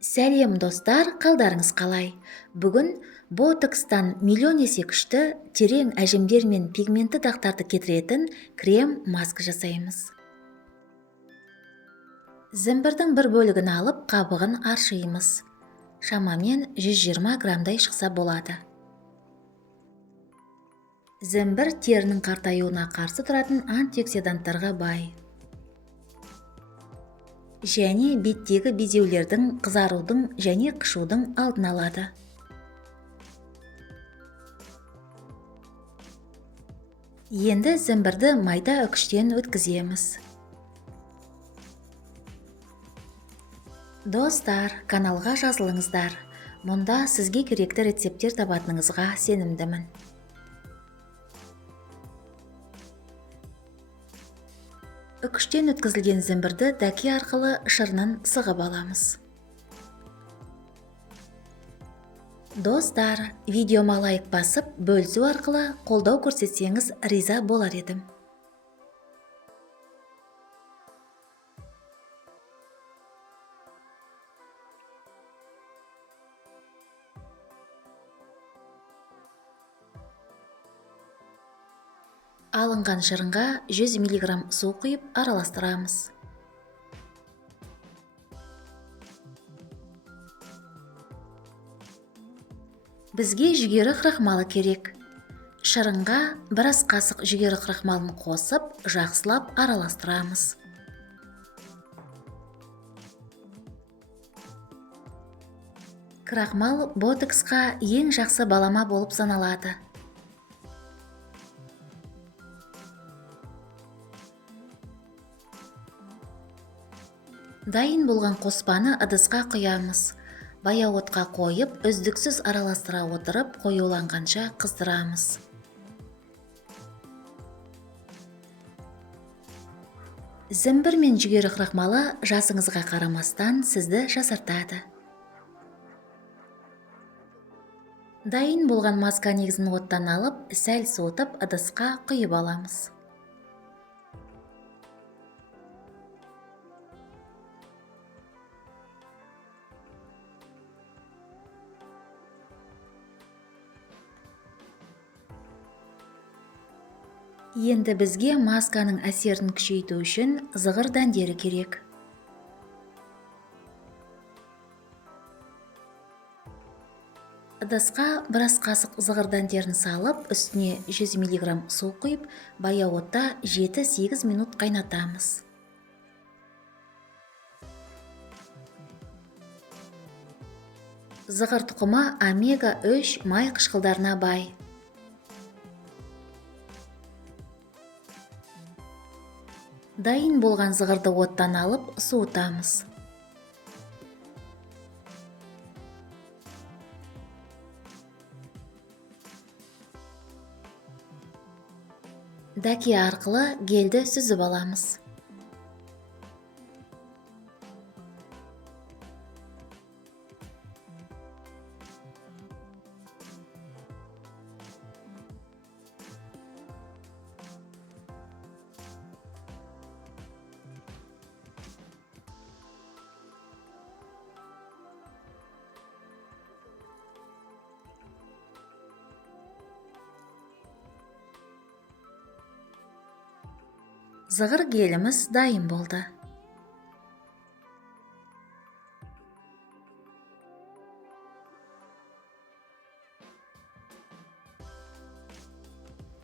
Сәлем достар, қалдарыңыз қалай? Бүгін ботокстан миллион есе күшті, терең әжімдер мен пигментті дақтарды кетіретін крем маска жасаймыз. Зімбірдің бір бөлігін алып, қабығын аршимыз. Шамамен 120 грамдай шықса болады. Зімбір терінің қартаюына қарсы тұратын антиоксиданттарға бай. Және беттегі безеулердің, қызарудың және қышудың алдын алады. Енді зімбірді майда үкіштен өткіземіз. Достар, каналға жазылыңыздар. Мұнда сізге керекті рецепттер табатыныңызға сенімдімін. Үкіштен өткізілген зімбірді дәке арқылы шырынын сығып аламыз. Достар, видеома лайк басып, бөлісу арқылы қолдау көрсетсеңіз риза болар едім. Алынған шырынға 100 мг су құйып араластырамыз. Бізге жүгері крахмалы керек. Шырынға бір ас қасық жүгері крахмалын қосып, жақсылап араластырамыз. Крахмал ботоксқа ең жақсы балама болып саналады. Дайын болған қоспаны ыдысқа құямыз. Баяу отқа қойып, үздіксіз араластыра отырып, қоюланғанша қыздырамыз. Зімбір мен жүгері крахмалы жасыңызға қарамастан сізді жасартады. Дайын болған маска негізін оттан алып, сәл суытып, ыдысқа құйып аламыз. Енді бізге масканың әсерін күшейту үшін зығыр дәндері керек. Ыдысқа бір ас қасық зығыр дәндерін салып, үстіне 100 мг су құйып, баяу отта 7-8 минут қайнатамыз. Зығыр тұқымы омега-3 май қышқылдарына бай. Дайын болған зығырды оттан алып, суытамыз. Дәке арқылы гелді сүзіп аламыз. Зығыр геліміз дайын болды.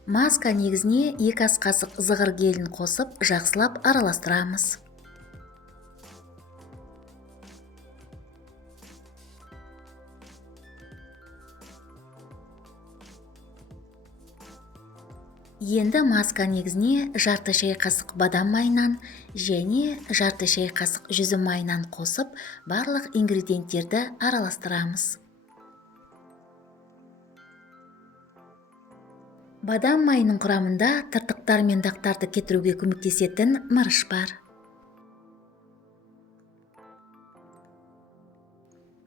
Маска негізіне 2 ас қасық зығыр гелін қосып, жақсылап араластырамыз. Енді маска негізіне жарты шай қасық бадам майынан және жарты шай қасық жүзім майынан қосып, барлық ингредиенттерді араластырамыз. Бадам майының құрамында тыртықтар мен дақтарды кетіруге көмектесетін мырыш бар.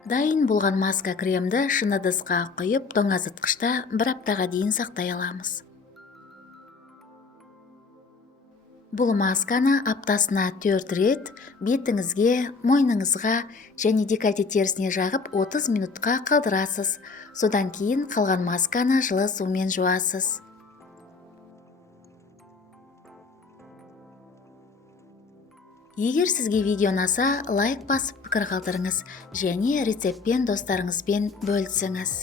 Дайын болған маска кремді шыны ыдысқа құйып, тоңазытқышта 1 аптаға дейін сақтай аламыз. Бұл масканы аптасына 4 рет бетіңізге, мойныңызға және декольте терісіне жағып 30 минутқа қалдырасыз. Содан кейін қалған масканы жылы сумен жуасыз. Егер сізге видео ұнаса, лайк басып пікір қалдырыңыз және рецептпен достарыңызбен бөлісіңіз.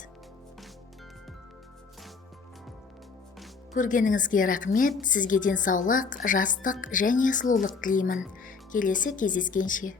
Көргеніңізге рахмет. Сізге денсаулық, жастық және сұлулық тілеймін. Келесі кездескенше.